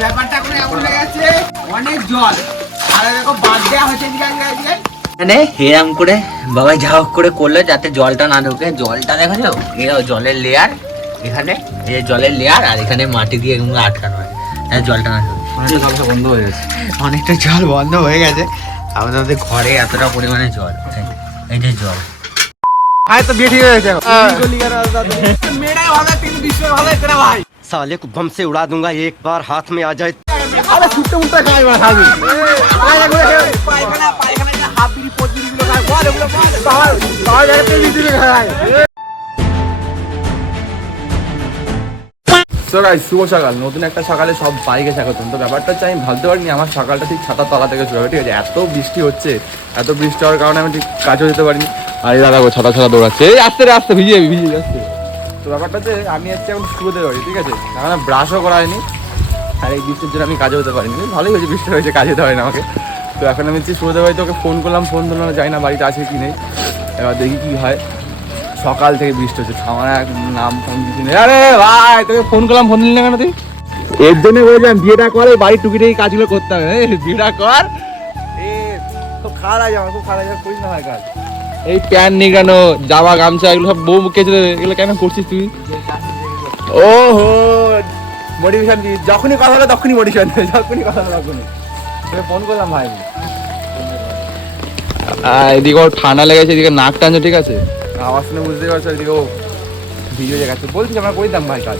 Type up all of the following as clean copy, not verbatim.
ব্যাপারটা কোনো এমন হয়ে গেছে, অনেক জল আর এরকম বাদ দেওয়া হয়েছে মানে হেরাম করে বাবাই যা হোক করে করলো যাতে জলটা না ঢোকে। জলটা দেখো, এরাও জলের লেয়ার, এখানে এই জলের লেয়ার আর এখানে মাটি দিয়ে এগুলো আটকানো হয়, জলটা না ঢোকে। অনেকটা বন্ধ হয়ে গেছে, অনেকটা জল বন্ধ হয়ে গেছে আমাদের ঘরে, এতটা পরিমাণে জল। এই যে জল তো বিয়ে ঠিক হয়ে গেছে। মেয়েরাই ভালো, তিনি বিশ্বের ভালো করে ভাই। साले को बम से उड़ा दूंगा एक बार हाथ में आ जाए। আরে ছুটতে মুটতে খাই মারা খাবি। পায়খানা পায়খানা হাফ বিড়ি পঁচিশ গুলো খায়, বল এগুলো বল। তাহলে জায়গাতে বিড়ি খাই। তো গাইস, শুভ সকাল। নতুন একটা সকালে সব বাইকে স্বাগতম। তো ব্যাপারটা হচ্ছে, আমি ভাবতে পারিনি আমার সকালটা ঠিক ছাতার তলা থেকে শুরু হবে, ঠিক আছে? এত বৃষ্টি হচ্ছে, এত বৃষ্টি হওয়ার কারণে আমি ঠিক কাজও যেতে পারিনি। আর এই দাদা ছাতা ছাতা দৌড়াচ্ছে, এই আস্তে আস্তে ভিজে যাবি, ভিজে যাচ্ছে। তো ব্যাপারটা হচ্ছে, আমি হচ্ছে এখন শুরুতে পারি, ঠিক আছে? এখন ব্রাশও করা হয়নি, আর এই বৃষ্টির জন্য আমি কাজে হতে পারিনি। ভালোই হয়েছে, বৃষ্টি হয়েছে, কাজে যেতে হয় না আমাকে। তো এখন আমি হচ্ছে শুরুতে পারি, তোকে ফোন করলাম, ফোন ধরলাম, যাই না বাড়িতে আছে কি নেই, এবার দেখি কি হয়। সকাল থেকে বৃষ্টি হচ্ছে, আমার নাম ফোন কিছু নেই। আরে ভাই, তোকে ফোন করলাম, ফোন দিলি না কেন তুই? এর জন্য বলছিলাম বিয়েটা করে বাড়ির টুকিটাকি কাজগুলো করতে হবে। বিয়েটা কর, খুব খারাপ লাগে আমার, খুব খারাপ লাগে, করিস না হয় কাজ। এই প্যান্ট নিগানো, জামা গামছা এগুলো সব বউ কেচে দেবে, এগুলো কেন করছিস তুই? ও হো, মোটিভেশন দিস, যখনই কথা হলো তখনই মোটিভেশন দিস, যখনই কথা হলো তখনই। তোকে ফোন করলাম ভাই। এদিকে ওর ঠান্ডা লেগেছে, এদিকে নাক টানছে, ঠিক আছে? আওয়াজ শুনে বুঝতেই পারছো, এদিকে ও ভিডিও দেখাচ্ছে। বলছিস আমরা করে দিতাম ভাই কাজ।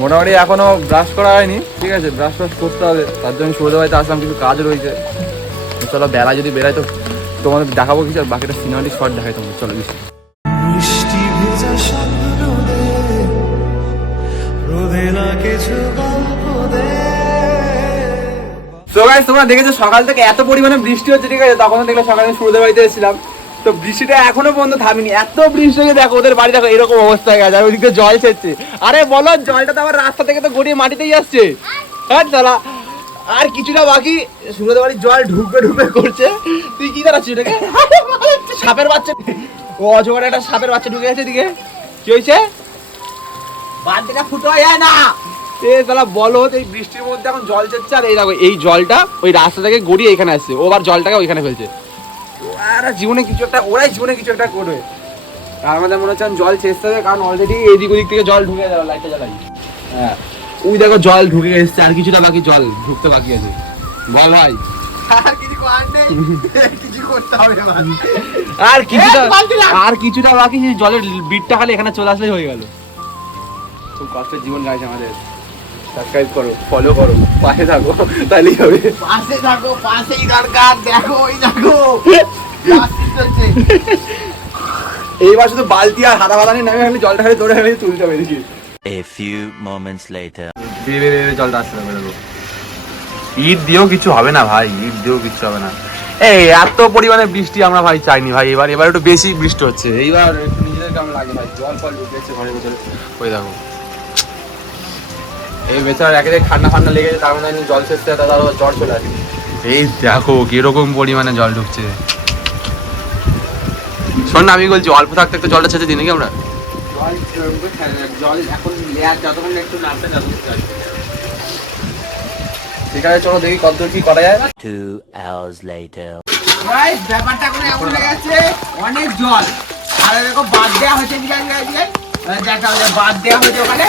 মোটামুটি এখনো ব্রাশ করা হয়নি, ঠিক আছে? ব্রাশ ফ্রাশ করতে হবে, তার জন্য সৌদে বাড়িতে আসলাম, কিছু কাজ রয়েছে। চলো বেলা যদি বেরোয় তো তোমাদের দেখাবো কিছু, আর বাকিটা সিনেমাটিক শর্ট দেখাই তোমাদের। চলো বেশি তোমরা দেখেছো সকাল থেকে এত পরিমাণে বৃষ্টি হচ্ছে, ঠিক আছে? তখন দেখলে সকালে সৌদে বাড়িতে এসেছিলাম, তো বৃষ্টিটা এখনো পর্যন্ত থামিনি। এত বৃষ্টি হয়ে দেখো ওদের বাড়ি, দেখো এরকম অবস্থা হয়ে গেছে, আর ওইদিকে জল ছেড়ছে। আরে বলো, জলটা তো আবার রাস্তা থেকে তো গড়িয়ে মাটিতেই আসছে। হ্যাঁ দাদা, আর কিছুটা বাকি, সুরত বাড়ির জল ঢুকবে ঢুকবে করছে। তুই কি দাঁড়াচ্ছিস এটাকে? সাপের বাচ্চা, ও অজগর একটা সাপের বাচ্চা ঢুকে গেছে এদিকে। কি হয়েছে? বাদ দিটা ফুটো হয়ে যায় না। এ তাহলে বলো, এই বৃষ্টির মধ্যে এখন জল ছেড়ছে, আর এই দেখো এই জলটা ওই রাস্তা থেকে গড়িয়ে এখানে আসছে, ও আবার জলটাকে ওইখানে ফেলছে। ওরা জীবনে কিছু একটা, ওরাই জীবনে কিছু একটা করবে। তার মধ্যে মনে হচ্ছে জল ছেড়তে হবে, কারণ অলরেডি এদিক ওদিক থেকে জল ঢুকে যাবে। লাইটটা জ্বালাই, হ্যাঁ ওই দেখো জল ঢুকে এসছে, আর কিছুটা বাকি, জল ঢুকতে বাকি আছে। বল ভাই, আর কিছু করার নেই, কিছু করতে হবে ভাই। আর কিছুটা বাকি, জলের বিটটা খালি এখানে চলে আসলেই হয়ে গেল। খুব কষ্টের জীবন গাইছে আমাদের। সাবস্ক্রাইব করো, ফলো করো, পাশে থাকো, তাহলেই হবে। পাশে থাকো, পাশেই দরকার। দেখো ওই দেখো এইবার শুধু বালতি আর হাতা বাদানি নামে খালি জলটা খালি দৌড়ে খালি তুলতে হবে দেখি। A few moments later. ধীরে ধীরে জলটা আসতে হবে। দেখো ঈদ দিয়েও কিছু হবে না ভাই, ঈদ দিয়েও কিছু হবে না। এই এত পরিমাণে বৃষ্টি আমরা ভাই চাইনি ভাই। এবার একটু বেশি বৃষ্টি হচ্ছে, এইবার একটু নিজেদের কেমন লাগে ভাই। জল ফল ঢুকেছে ঘরের ভিতরে, ওই দেখো এই বেচার একেবারে ঠান্ডা ঠান্ডা লেগেছে, তার মধ্যে জল ছেড়তে তার জ্বর চলে আসে। এই দেখো কিরকম পরিমাণে জল ঢুকছে। শোন না, আমি বলছি অল্প থাকতে একটু জলটা ছেড়ে দিই নাকি আমরা? জল এখন লেয়ার যতক্ষণ একটু নামতে ততক্ষণ। ঠিক আছে, চলো দেখি কতদূর কি করা যায়। 2 hours later. ভাই ব্যাপারটা কোনো এমন হয়ে গেছে, অনেক জল আর এরকম বাদ দেওয়া হয়েছে। দেখা বাদ দেওয়া হয়েছে, ওখানে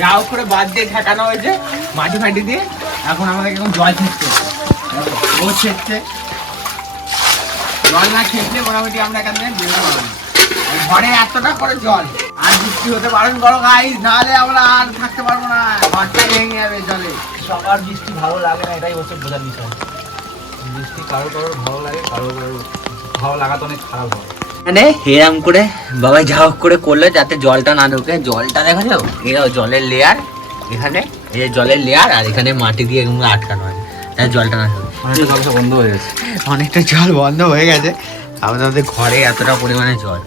যা হোক করে বাদ দিয়ে ঠেকানো হয়েছে মাটি ফাটি দিয়ে। এখন আমাদের এখন জল ছেড়ছে, ও ছেড়ছে। জল না ছেড়ছে মোটামুটি আমরা এখান থেকে বেরোতে পারবো না। ঘরে এতটা করে জল, আর বৃষ্টি হতে পারেন বড় গাইস, নাহলে আমরা আর থাকতে পারবো না, ঘরটা ভেঙে যাবে জলে। সবার বৃষ্টি ভালো লাগে না, এটাই হচ্ছে বোঝার বিষয়। বৃষ্টি কারো কারোর ভালো লাগে, কারো কারোর ভালো লাগাতে অনেক খারাপ হয়। মানে হেরাম করে বাবাই যা হোক করে করলো যাতে জলটা না ঢোকে। জলটা দেখো, এরাও জলের লেয়ার, এখানে এই জলের লেয়ার আর এখানে মাটি দিয়ে এগুলো আটকানো হয়, জলটা না ঢোকে। অনেকটা জল বন্ধ হয়ে গেছে, অনেকটা জল বন্ধ হয়ে গেছে আমাদের ঘরে, এতটা পরিমাণে জল।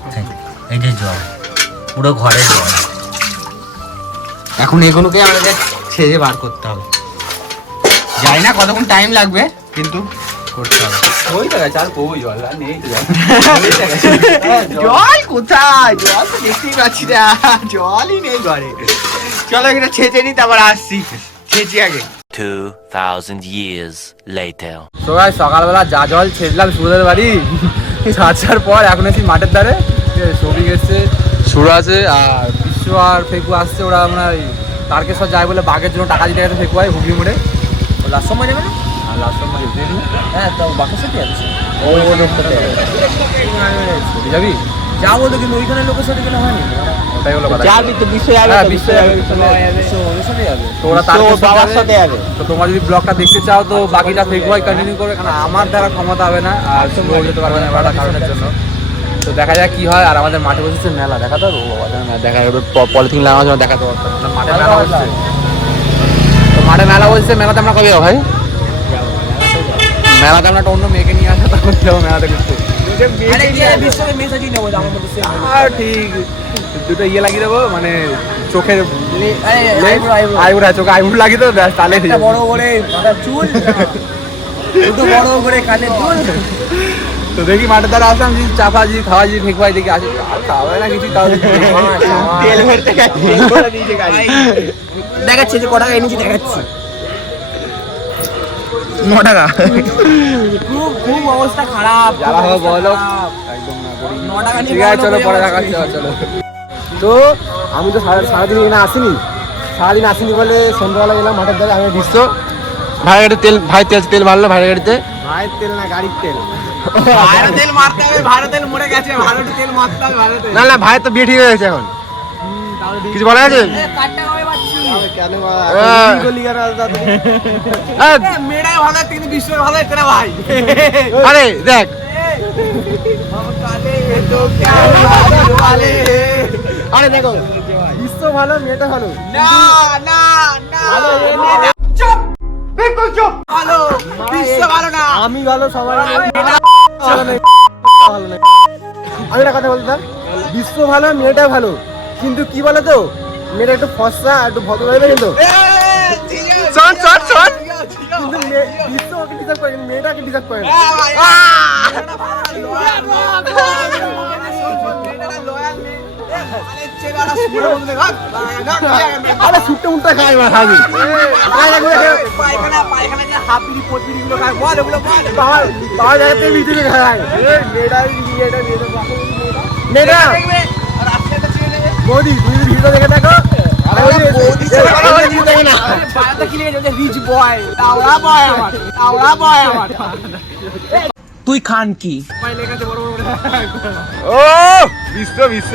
এই যে জল, পুরো ঘরে জল। এখন এগুলোকে আমাদের ছেড়ে বার করতে হবে। জানি না কতক্ষণ টাইম লাগবে, কিন্তু করতে হবে। ওই জায়গায় চার কই জল আর নেই তো জল। জল কোথায়? জল তো দেখতেই পাচ্ছি না, জলই নেই ঘরে। চলো এখানে ছেঁচে নি তারপর আসছি, ছেঁচি আগে। 2000 years later. তো ভাই সকালবেলা যা জল ছেড়লাম সুরদের বাড়ি, ছাড়ার পর এখন এসেছি মাঠের ধারে। সৌভিক এসছে, সুর আছে, আর বিশ্ব আর ফেকু আসছে। ওরা আমরা তারকেশ্বর যায় বলে বাঘের জন্য টাকা দিতে গেছে ফেকু ভাই হুগলি মোড়ে। লাস্ট সময় যাবে না? আর লাস্ট সময় হ্যাঁ, তো বাকের সাথে আছে। যাবি? যাবো তো, কিন্তু ওইখানে লোকের সাথে গেলে হয়নি। ওটাই হলো কথা। যাবি তো, বিশ্ব যাবে, হ্যাঁ, তো, বিশ্ব বিশ্ব যাবে, যাবে, বিশ্ব ওদের সাথে যাবে। তো ওরা তো তারকেশ্বর বাবার সাথে যাবে। তো তোমরা যদি ব্লগটা দেখতে চাও তো বাকিটা ফেক ভাই কন্টিনিউ করবে, কারণ আমার দ্বারা ক্ষমতা হবে না আর শুরু যেতে পারবে না একটা কারণের জন্য। তো দেখা যাক কি হয়। আর আমাদের মাঠে বসেছে মেলা, দেখাতে হবে। ও বাবা, দেখা যাবে পলিথিন লাগানোর জন্য দেখাতে পারতাম না। মাঠে মেলা বসছে, তো মাঠে মেলা বসছে। মেলাতে আমরা কবে যাবো ভাই? মেলাতে আমরা একটা অন্য মেয়েকে নিয়ে আসা, তখন যাবো মেলাতে ঘুরতে। বিশ্বকে মেসেজই নেবো আমার মধ্যে same। আর ঠিক দুটো ইয়ে লাগিয়ে দেবো, মানে চোখের আইবুড়া, চোখে আইবুড় লাগিয়ে দেবো, ব্যাস তাহলে একটা বড় করে মাথার চুল, দুটো বড় করে কানের দুল। তো দেখি মাঠের দ্বারা আসলাম, যদি চাপাজি খাওয়াজি ঠিক ভাই দেখি আসি। আর খাওয়াবে না কিছু, তাও তেল ভরতে গেছে, তেল ভরে দিয়েছে গাড়ি। দেখাচ্ছি যে কটা এনেছি, দেখাচ্ছি। 9 টাকা। খুব খুব অবস্থা খারাপ, যারা হবে বলো, খারাপ। একদম না করি। 9 টাকা নিয়ে ঠিক আছে, চলো বড় পরে বড় দেখাচ্ছি। চলো। তো আমি তো সারাদিন এখানে আসিনি, সারাদিন আসিনি বলে সন্ধ্যাবেলা গেলাম মাঠের ধারে। আমি বিশ্ব ভাই গাড়ি তেল, ভাই তেল মারলো ভাই গাড়িতে। ভাইয়ের তেল না, গাড়ির তেল। ভারত তেল মারতে হবে, ভারত তেল মরে গেছে, ভারতের তেল মারতে হবে, ভারত তেল। না না, ভাই তো বিয়ে ঠিক হয়ে গেছে এখন। কিছু বলা আছে? কাটটা কবে পাচ্ছি? কেন মেয়েটাই ভালো লাগছে, কিন্তু বিশ্বের ভালো হচ্ছে না ভাই। আরে দেখ, আরে দেখো, বিশ্ব ভালো, মেয়েটা ভালো। না না না, চুপ, বিলকুল চুপ। ভালো, বিশ্ব ভালো না। আমি ভালো, সবাই ভালো। ভালো নেই, ভালো নেই। আমি একটা কথা বলতাম, বিশ্ব ভালো, মেয়েটা ভালো, কিন্তু কি বলো তো, মেয়েটা একটু ফর্সা, একটু ভদ্র লাগবে, কিন্তু শোন শোন শোন, কিন্তু বিশ্ব ওকে ডিজার্ভ করে, কিন্তু মেয়েটাকে ডিজার্ভ করে না। আরে সুট্টা মুট্টা খাই মা, খাবি পাওয়া জায়গাতে ভিতরে খায়। মেয়েটা বৌদি, তুমি যদি ভিডিও দেখে থাকো, তুই খান কি? ও বিশ্ব বিশ্ব।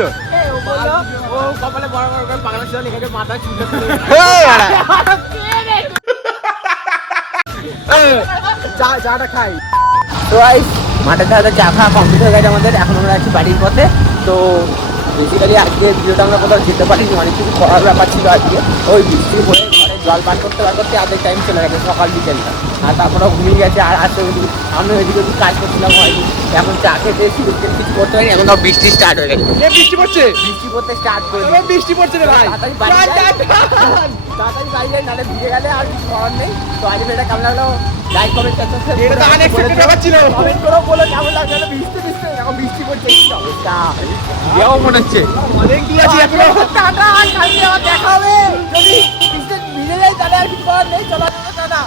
চাটা খাই। তো গাইস, মাঠের ধারে চা খাওয়া কমপ্লিট হয়ে গেছে আমাদের। এখন আমরা আছি বাড়ির পথে। তো বেসিক্যালি আজকে ভিডিওটা আমরা কোথাও যেতে পারিনি, অনেক কিছু করার ব্যাপার ছিল আজকে। ওই বৃষ্টি হয়ে ঘরে জল পান করতে আধেক টাইম চলে গেছে, সকাল বিকেলটা। আর তারপরে ঘুমিয়ে গেছে। আর আসতে আমরা এদিকে ওদিকে কাজ করছিলাম হয়নি। এখন চা খেতে কিছু করতে পারিনি। এখন বৃষ্টি স্টার্ট হয়ে গেছে, বৃষ্টি পড়ছে, বৃষ্টি পড়তে স্টার্ট করে বৃষ্টি পড়ছে রে ভাই। তাড়াতাড়ি বাড়ি যাই, নাহলে ভিজে গেলে আর কিছু করার নেই। তো আজকে এটা কেমন লাগলো, লাইক কমেন্ট এটা তো আনএক্সপেক্টেড ব্যাপার ছিল। কমেন্ট করো, বলো কেমন লাগলো। বৃষ্টি এখন বৃষ্টি পড়ছে, কি অবস্থা। এও মনে হচ্ছে অনেক কি আছে এখনো। টাটা, কালকে আবার দেখা হবে। যদি বৃষ্টি ভিজে যায় তাহলে আর কিছু করার নেই। চলো টাটা।